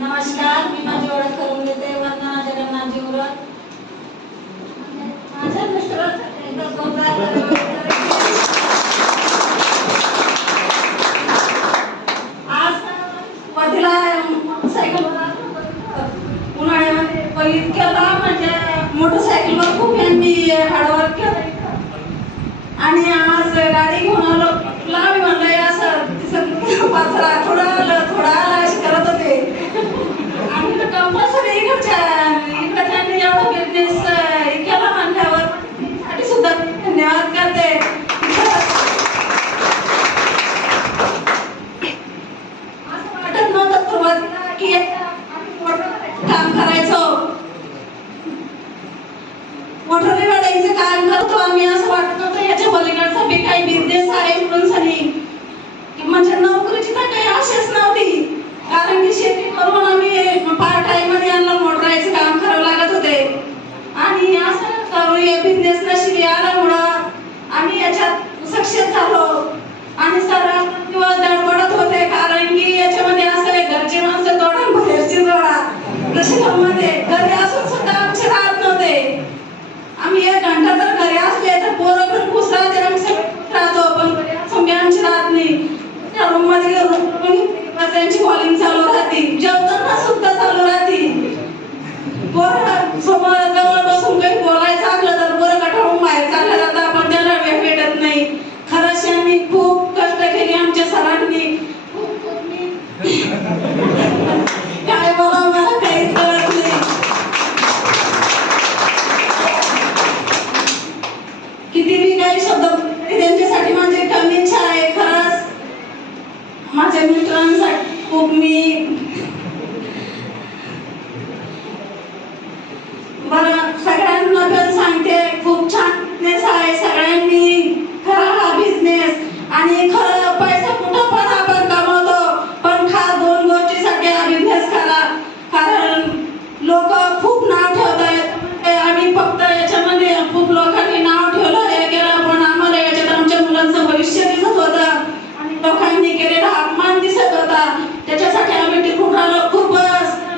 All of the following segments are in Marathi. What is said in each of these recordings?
नमस्कार, मी माझी ओळख करून देते. वंदना जगन्नाथ जीवरत. माझ्या मिस्टरांसाठी एकदा जोरदार आज वधीला मोटरसायकलवर उन्हाळ्यामध्ये पहिलीत केला. म्हणजे मोटरसायकलवर खूप यांनी हार्डवर्क केलं आणि आज गाडी घेऊन आलो. लावी म्हणलं असं पाचरा थोडा अशी करत होते आणि कंपल्सरी इकडे त्यांनी एवढा बिझनेस केला म्हणल्यावर साठी सुद्धा धन्यवाद करते. असं वाटत नव्हतं सुरुवातीला की काम करायचो, मोटर गाड्यांचं काम करतो आम्ही. असं वाटत होतं याच्या पलीकडचा बी काही बिझनेस आहे म्हणून सनी म्हणजे नोकरीची तर काही आशेच नव्हती. कारण की शेती करून आम्ही पार्ट टाइम मध्ये यांना मोटरायचं काम करावं लागत होते आणि असं करून हे बिझनेस नशिबी आल्यामुळं आम्ही याच्यात सक्सेस झालो. आणि सर्व दिवस धडपडत होते कारण की याच्यामध्ये असं घरचे माणसं तोडा बाहेरची जोडा मध्ये घरी असून सुद्धा आमचे राहत नव्हते. आम्ही 1 घंटा जर घरी असले तर पोरं पण खुश राहते, आम्ही सगळे राहतो, पण घरी असून आमची राहत नाही. त्या रूम मध्ये त्यांची कॉलिंग चालू राहते, जेवताना सुद्धा चालू राहते. पोरं समोर जवळ बसून काही बोलायचं असलं तर पोरं कटाळून बाहेर चालल्या जातात, पण त्याला वेळ भेटत नाही. खरंच यांनी खूप कष्ट केले आमच्या सरांनी. काय बोलावं मला काहीच कळत नाही. किती मी काही शब्द त्यांच्यासाठी माझी कमी इच्छा आहे. खरंच माझ्या मित्रांसाठी खूप मी बरं सगळ्यांना पण सांगते, खूप छान बिझनेस आहे. सगळ्यांनी खरा हा बिझनेस आणि खरं पैसा कुठं पण आपण कमवतो, पण खास 2 गोष्टीसाठी हा बिझनेस करा. कारण लोक खूप नाव ठेवतात. आम्ही फक्त याच्यामध्ये खूप लोकांनी नाव ठेवलं हे केलं, पण आम्हाला याच्यात आमच्या मुलांचं भविष्य दिसत होतं आणि लोकांनी केलेला अपमान दिसत होता. त्याच्यासाठी आम्ही टिकून राहिलो, खूप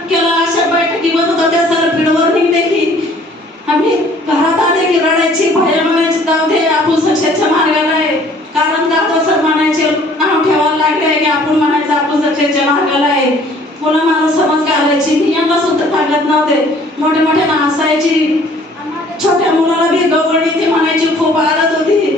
केलं. अशा बैठकी होत होत्या सर फील्डवर निघले की आम्ही घरात आले की रडायची, बाहेर म्हणायची जाऊ दे आपण सक्सेसच्या मार्गाला आहे. कारण जातो सर म्हणायचे, नाव ठेवायला लागले की आपण म्हणायचं आपण सक्सेसच्या मार्गाला आहे. पुन्हा मला समज घालायची, मी यांना सुद्धा सांगत नव्हते. मोठे मोठे हसायची. छोट्या मुलाला बी गवळणी ती म्हणायची, खूप आदत होती.